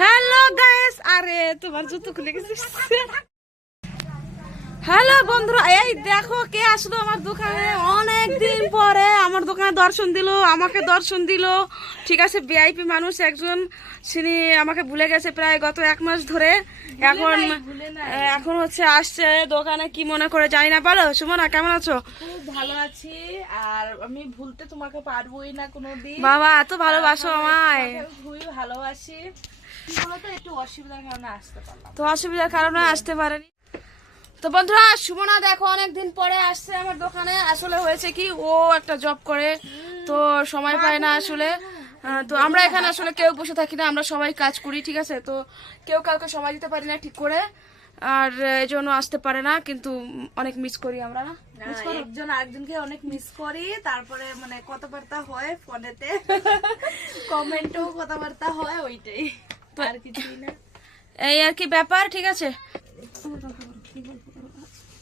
Hello guys, আরে তোমার জুতো খুলে গেছে। হ্যালো বন্ধুরা, এই দেখো কে আসলো আমার দোকানে। অনেক দিন পরে আমার দোকানে দর্শন দিল, আমাকে দর্শন দিল। ঠিক আছে, ভিআইপি মানুষ একজন, তিনি আমাকে ভুলে গেছে প্রায় গত 1 মাস ধরে। এখন হচ্ছে আসছে দোকানে, কি মনে করে জানি না। বলো সুমনা, কেমন আছো? খুব ভালো আছি। আর আমি ভুলতে তোমাকে পারবোই না কোনোদিন। বাবা এত ভালোবাসো আমায়। খুবই ভালোবাসি। কি বলতো, একটু অসুবিধার কারণে আসতে পারলাম। তো অসুবিধার কারণে আসতে পারেনি। তো বন্ধুরা, সুমনা দেখো অনেকদিন পরে আসছে আমার দোকানে। আসলে হয়েছে কি, ও একটা জব করে, তো সময় পায় না আসলে। তো আমরা এখানে আসলে কেউ বসে থাকি না, আমরা সবাই কাজ করি, ঠিক আছে। তো কেউ কাউকে সময় দিতে পারি না ঠিক করে, আর এই জন্য আসতে পারে না। কিন্তু অনেক মিস করি আমরা, না একজন আরেকজনকে অনেক মিস করি। তারপরে মানে কথাবার্তা হয় ফোনেতে, কমেন্টেও কথাবার্তা হয়, ওইটাই, আর কিছুই না। এই আর কি ব্যাপার, ঠিক আছে।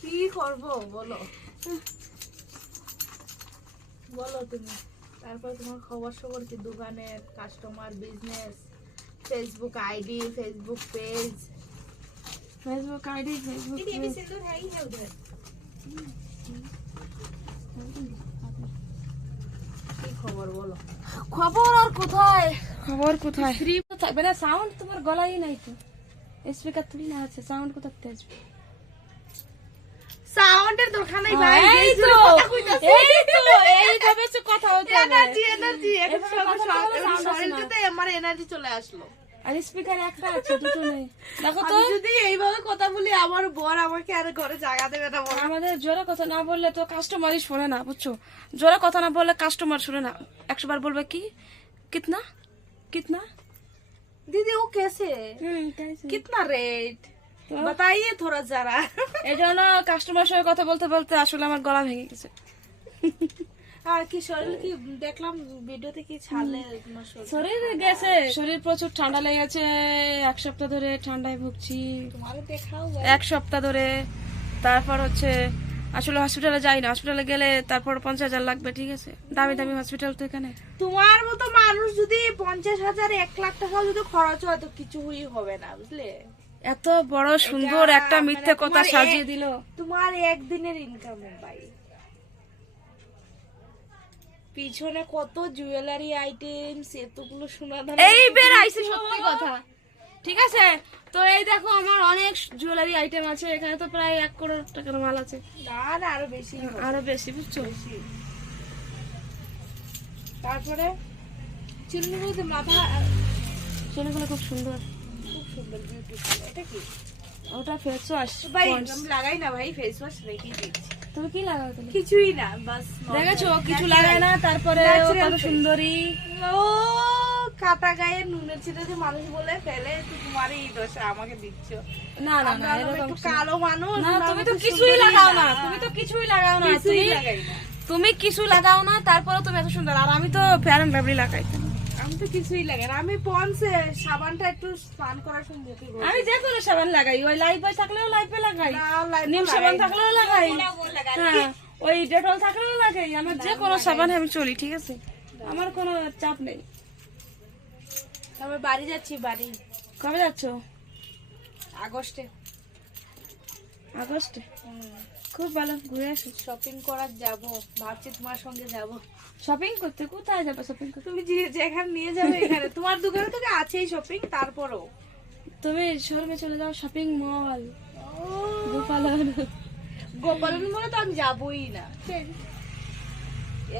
কি করবো বলো, বলো তুমি। তারপর তোমার খবর সবর কি, দোকানের customer, business, Facebook ID, Facebook page. Facebook ID, Facebook কি খবর বলো। খবর আর কোথায়, খবর কোথায়। ফ্রি থাকবে না, সাউন্ড তোমার গলাই নাই তো, স্পিকার তুলি না আছে, সাউন্ড কোথা থেকে আসবে? সাউন্ডের দরকার নাই ভাই, এই তো এইভাবে তো কথা হতে হবে। এনার্জি এখন শরীরটাতে আমার এনার্জি চলে আসলো। আর স্পিকার একটা আছে, দুটো নেই। দেখো তো, আমি যদি এইভাবে কথা বলি, আমার বর আমাকে আর ঘরে জায়গা দেবে না। বল, আমাদের জোরে কথা না বললে তো কাস্টমারই শোনে না, বুঝছো। জোরে কথা না বললে কাস্টমার শুনে না। 100 বার বলবে কি, কিতনা কিতনা दीदी वो कैसे, कितना रेट बताइए थोड़ा जरा। এই জন্য কাস্টমার সঙ্গে কথা বলতে বলতে আসলে আমার গলা ভেঙে গেছে। আর কি শরীর কি দেখলাম ভিডিওতে, কি ছাড়লে তোমার শরীর গেছে, শরীর প্রচুর ঠান্ডা লেগেছে। 1 সপ্তাহ ধরে ঠান্ডায় ভুগছি, তোমারে দেখাও। 1 সপ্তাহ ধরে। তারপর হচ্ছে আসলে হসপিটালে যাই না, হসপিটালে গেলে তারপর 50,000 লাগবে, ঠিক আছে। দামি দামি হসপিটাল তো এখানে। তোমার মতো মানুষ যদি 50,000 1 লাখ টাকাও যদি খরচ হয়, তো কিছুই হবে না, বুঝলে। এত বড় সুন্দর একটা মিথ্যে কথা সাজিয়ে দিল। তোমার একদিনের ইনকাম ভাই, পিছনে কত জুয়েলারি আইটেমস, এতগুলো সোনা দানা। এই বের আইছে সত্যি কথা, ঠিক আছে। তো এই দেখো আমার অনেক জুয়েলারি আইটেম আছে এখানে, তো প্রায় 1 কোটি টাকার মাল আছে। না না, আরো বেশি, আরো বেশি, বুঝছো। তারপরে চুলগুলো তো মাথা, চুলগুলো খুব সুন্দর, খুব সুন্দর, বিউটিফুল। এটা কি? ওটা ফেস ওয়াশ ভাই আমি লাগাই না ভাই, ফেস ওয়াশ রেখে দিচ্ছি। তুমি কি লাগাও? তুমি কিছুই না, বাস দেখেছো কিছু লাগায় না, তারপরে ও কত সুন্দরী। ও কাটা গায়ে নুনের ছিটে যে মানুষ বলে ফেলে, তো তোমার এই দোষা আমাকে দিচ্ছ। না না না, আমরা এরকম একটু কালো মানুষ না, না, তুমি আমি তো তো কিছুই সুন্দরী লাগাও না, না। তুমি তো কিছুই লাগাও না, কিছুই লাগাই না। তুমি কিছু লাগাও না, তারপরে তুমি এত সুন্দর। আর আমি তো ফেয়ার এন্ড লাভলি লাগাই। আমি তো কিছুই লাগাই না। আমি পন্সে সাবানটা একটু স্নান করার সময় মুখে ঘষি। আমি যে কোনো সাবান লাগাই, ওই লাইফ বয় থাকলেও লাইফে লাগাই, না, লাইফে নিম লাগাই সাবান না। থাকলেও লাগাই, হ্যাঁ ওই ডেটল থাকলেও লাগাই। আমার যে কোনো সাবান আমি চলি, ঠিক আছে। আমার কোনো চাপ নেই। আমি বাড়ি যাচ্ছি, বাড়ি কবে যাচ্ছ? আগস্টে। আগস্টে? খুব ভালো, ঘুরে আসো। শপিং করার যাব, ভাবছি তোমার সঙ্গে যাব। শপিং করতে? কোথায় যাবে শপিং করতে? তুমি যেখানে নিয়ে যাবে, এখানে তোমার দোকানে তো আছেই শপিং, তারপরও তুমি শোরুমে চলে যাও, শপিং মল গোপালন বলে তো আমি যাবই না।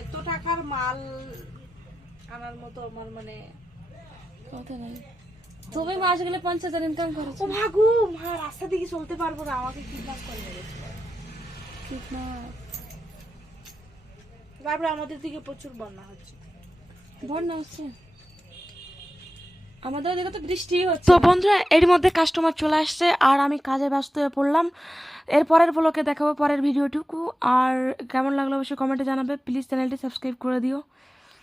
এত টাকার মাল আনার মতো আমার মানে কথা নাই। তুমি মাস গেলে 50,000 ইনকাম করো। ও ভাগু, মা রাস্তা দিকে চলতে পারবো না, আমাকে কিডন্যাপ করে মেরেছিল। তারপরে আমাদের দিকে প্রচুর বন্যা হচ্ছে। বন্যা হচ্ছে আমাদের ওদিকে, তো বৃষ্টি হচ্ছে। তো বন্ধুরা, এর মধ্যে কাস্টমার চলে আসছে আর আমি কাজে ব্যস্ত হয়ে পড়লাম। এর পরের ব্লগে দেখাবো পরের ভিডিওটুকু। আর কেমন লাগলো অবশ্যই কমেন্টে জানাবে। প্লিজ চ্যানেলটি সাবস্ক্রাইব করে দিও।